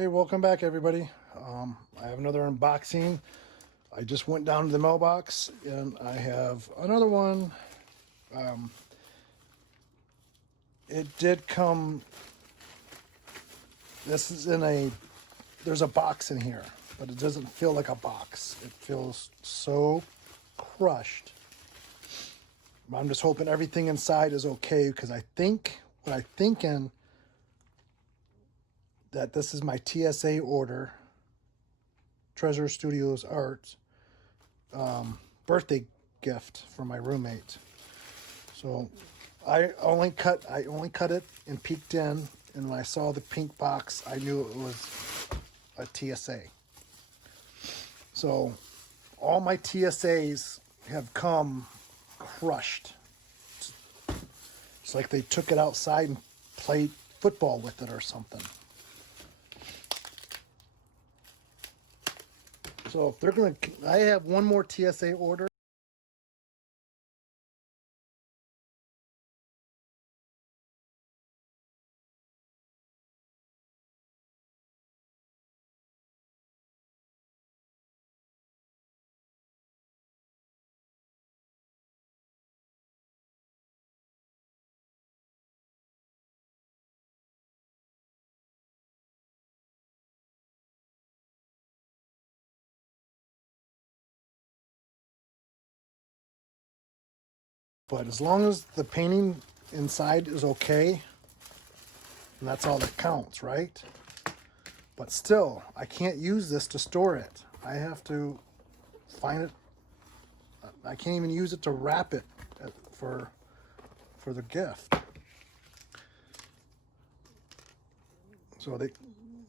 Okay, welcome back everybody. I have another unboxing. I just went down to the mailbox and I have another one. It did come, this is there's a box in here, but it doesn't feel like a box. It feels so crushed. I'm just hoping everything inside is okay because I'm thinking that this is my TSA order, Tresure Studios Art, birthday gift for my roommate. So I only cut it and peeked in, and when I saw the pink box, I knew it was a TSA. So all my TSAs have come crushed. It's like they took it outside and played football with it or something. So if they're gonna, I have one more TSA order. But as long as the painting inside is okay, and that's all that counts, right? But still, I can't use this to store it. I have to find it. I can't even use it to wrap it for the gift. So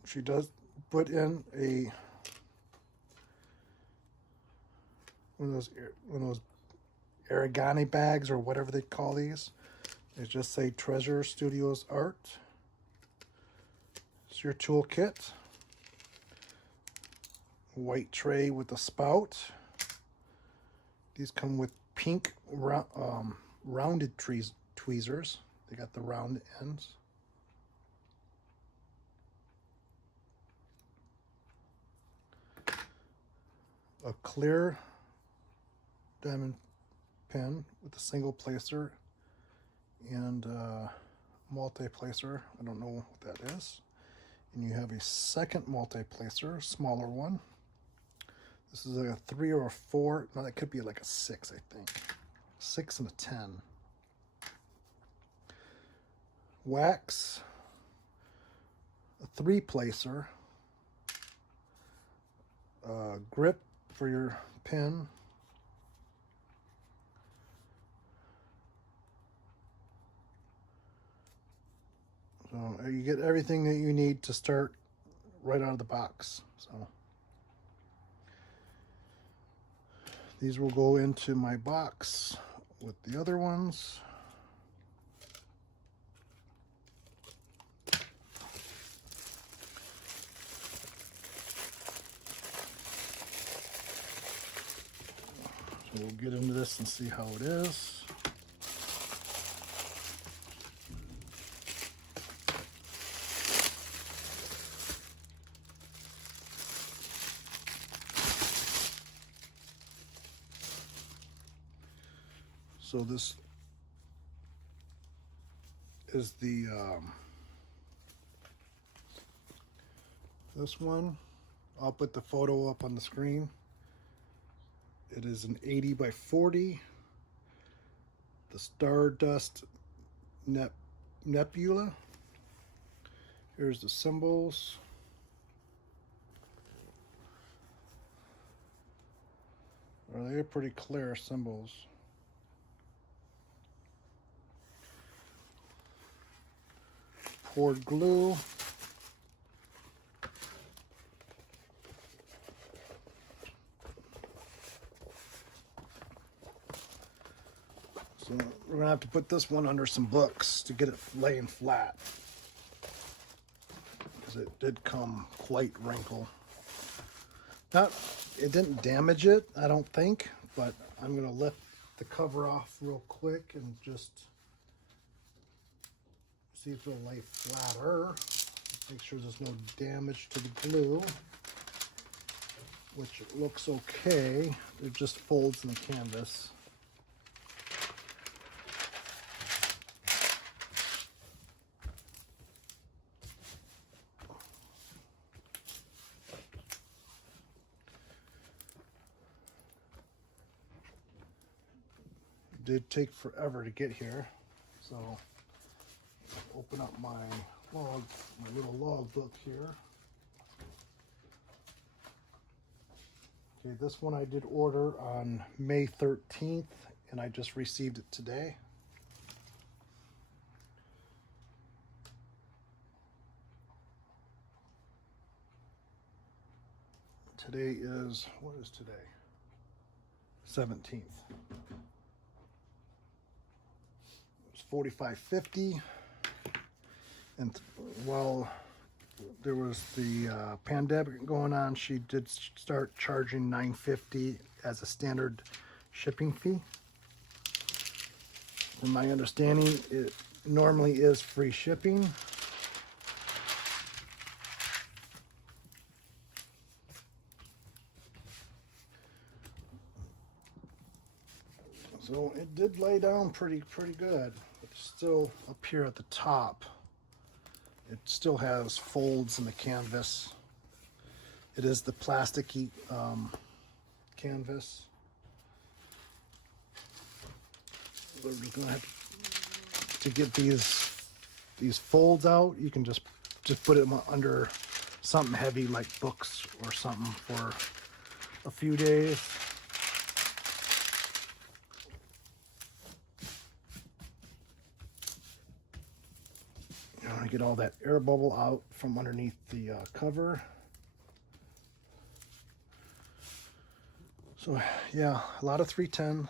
she does put in one of those origami bags or whatever they call these. They just say Tresure Studios Art. It's your toolkit. White tray with a spout. These come with pink rounded tweezers. They got the round ends. A clear diamond pen with a single placer and multi-placer. I don't know what that is. And you have a second multi-placer, smaller one. This is a 3 or a 4. No, that could be like a 6, I think. 6 and a 10. Wax, a 3-placer, grip for your pen, so you get everything that you need to start right out of the box. So these will go into my box with the other ones. So we'll get into this and see how it is. So this is this one. I'll put the photo up on the screen. It is an 80 by 40. The Stardust Nebula. Here's the symbols. They're pretty clear symbols. Poured glue. So we're gonna have to put this one under some books to get it laying flat, because it did come quite wrinkled. It didn't damage it, I don't think, but I'm gonna lift the cover off real quick and just see if it'll lay flatter. Make sure there's no damage to the glue, which looks okay. They're just folds in the canvas. It did take forever to get here, so open up my little log book here. Okay, this one I did order on May 13th, and I just received it today. Today is, what is today? 17th. It's $45.50, and while there was the pandemic going on, she did start charging $9.50 as a standard shipping fee. From my understanding, it normally is free shipping. So it did lay down pretty good. It's still up here at the top. It still has folds in the canvas. It is the plasticky canvas. We're just gonna have to get these folds out. You can just put it under something heavy like books or something for a few days. Get all that air bubble out from underneath the cover. So yeah, a lot of 310.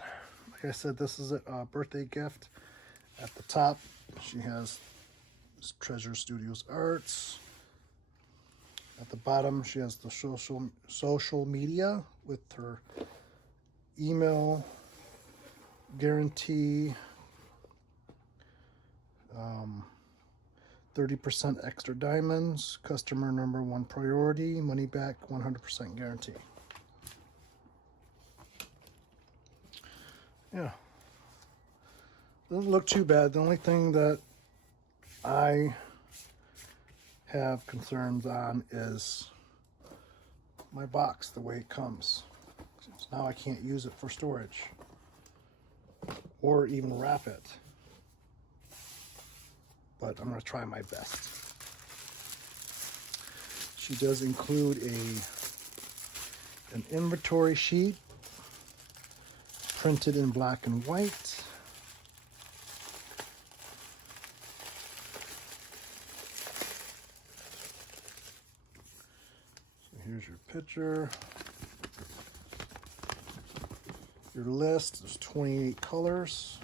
Like I said, this is a birthday gift. At the top, she has this Tresure Studios Arts. At the bottom, she has the social media with her email guarantee. 30% extra diamonds, customer number 1 priority, money back 100% guarantee. Yeah, doesn't look too bad. The only thing that I have concerns on is my box, the way it comes. So now I can't use it for storage or even wrap it. But I'm going to try my best. She does include an inventory sheet printed in black and white. So here's your picture. Your list, there's 28 colors.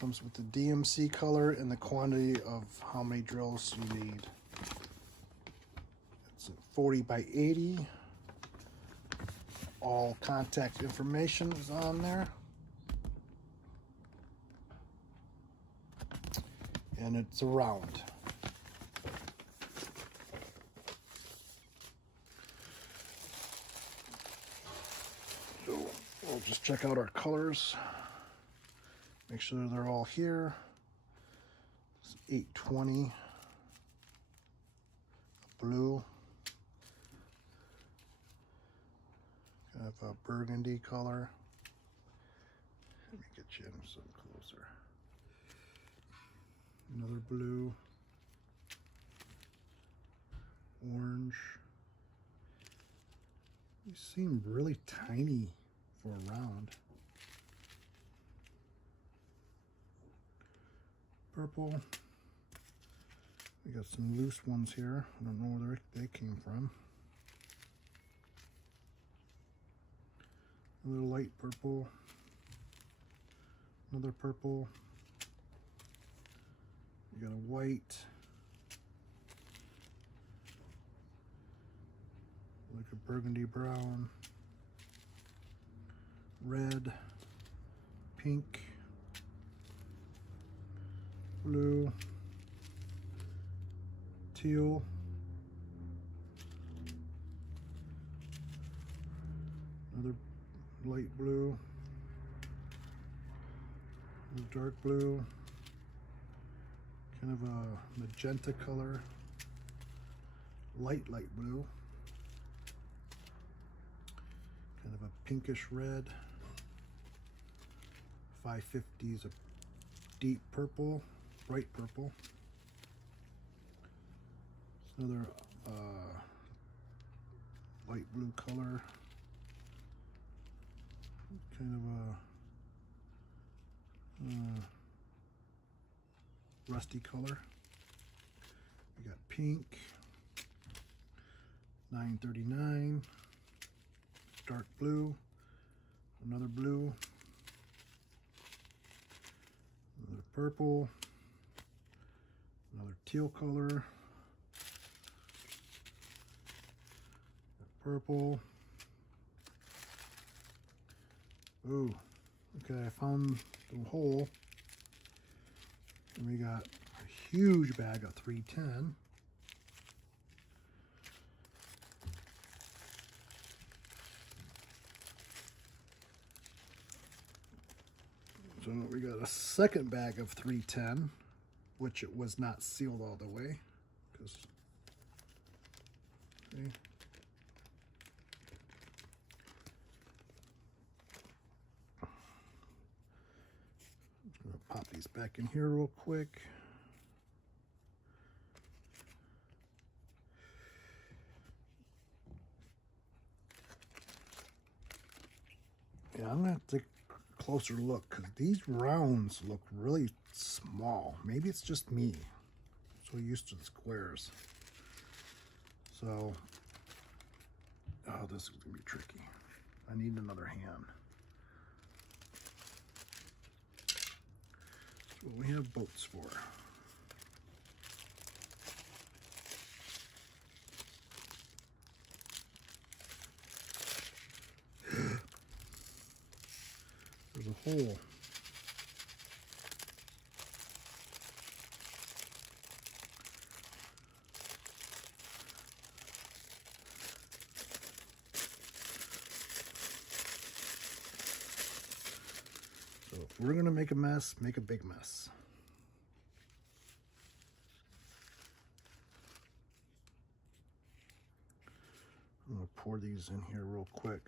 Comes with the DMC color and the quantity of how many drills you need. It's 40 by 80. All contact information is on there. And it's a round. So we'll just check out our colors. Make sure they're all here. It's 820 blue. Kind of a burgundy color. Let me get you in some closer. Another blue. Orange. These seem really tiny for a round. Purple. We got some loose ones here. I don't know where they came from. A little light purple. Another purple. You got a white. Like a burgundy brown. Red. Pink. Blue, teal, another light blue, dark blue, kind of a magenta color, light blue, kind of a pinkish red. 550 is a deep purple, bright purple. It's another light blue color, kind of a rusty color. We got pink, 939, dark blue, another blue, another purple, another teal color, purple. Ooh, okay, I found the hole. And we got a huge bag of 310. So we got a second bag of 310, which it was not sealed all the way. Because, okay. I'm gonna pop these back in here real quick. Yeah, I'm gonna have to take a closer look because these rounds look really small. Maybe it's just me. I'm so used to the squares. So, oh, this is gonna be tricky. I need another hand. That's what we have boats for. There's a hole. So if we're gonna make a mess, make a big mess. I'm gonna pour these in here real quick.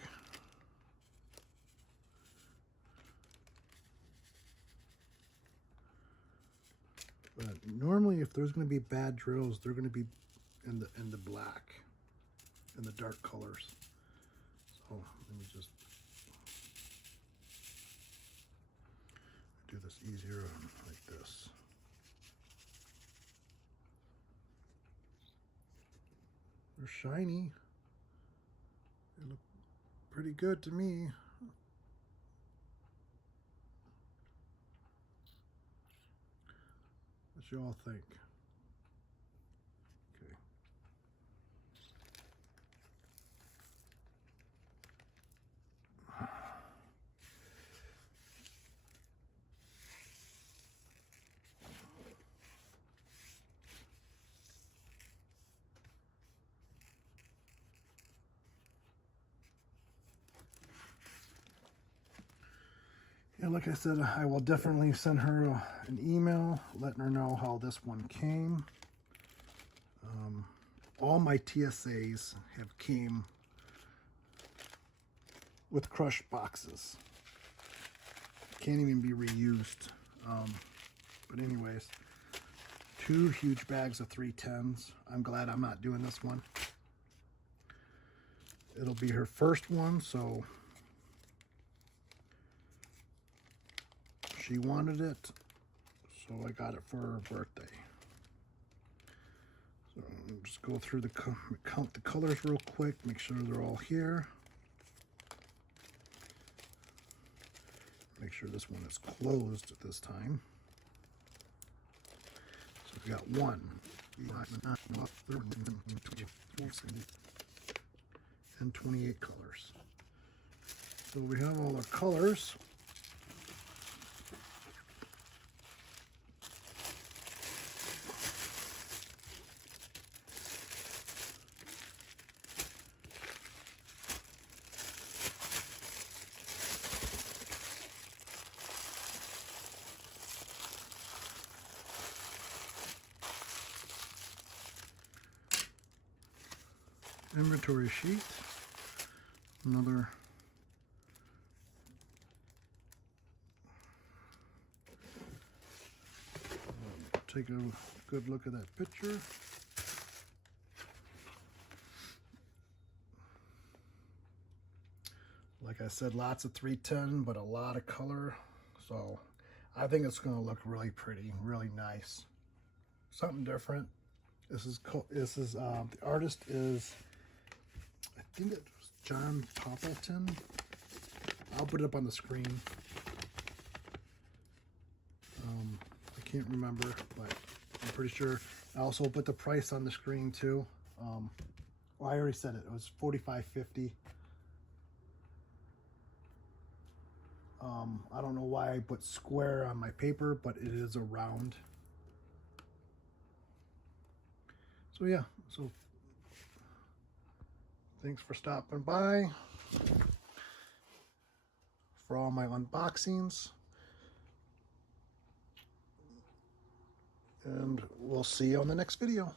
But normally, if there's going to be bad drills, they're going to be in the black, in the dark colors. So let me just do this easier like this. They're shiny. They look pretty good to me. What you all think? Okay. Yeah, like I said, I will definitely send her an email letting her know how this one came. All my TSAs have came with crushed boxes. Can't even be reused. But anyways, 2 huge bags of 310s. I'm glad I'm not doing this one. It'll be her first one, so she wanted it, so I got it for her birthday. So I'll just go through count the colors real quick, make sure they're all here. Make sure this one is closed at this time. So we got 1, and 28 colors. So we have all our colors. inventory sheet. Another take a good look at that picture. Like I said, lots of 310, but a lot of color. So I think it's going to look really pretty, really nice. Something different. The artist is, I think it was John Poppleton. I'll put it up on the screen. I can't remember, but I'm pretty sure. I also put the price on the screen too. Well, I already said it. It was $45.50. I don't know why I put square on my paper, but it is a round. So yeah, so thanks for stopping by for all my unboxings. And we'll see you on the next video.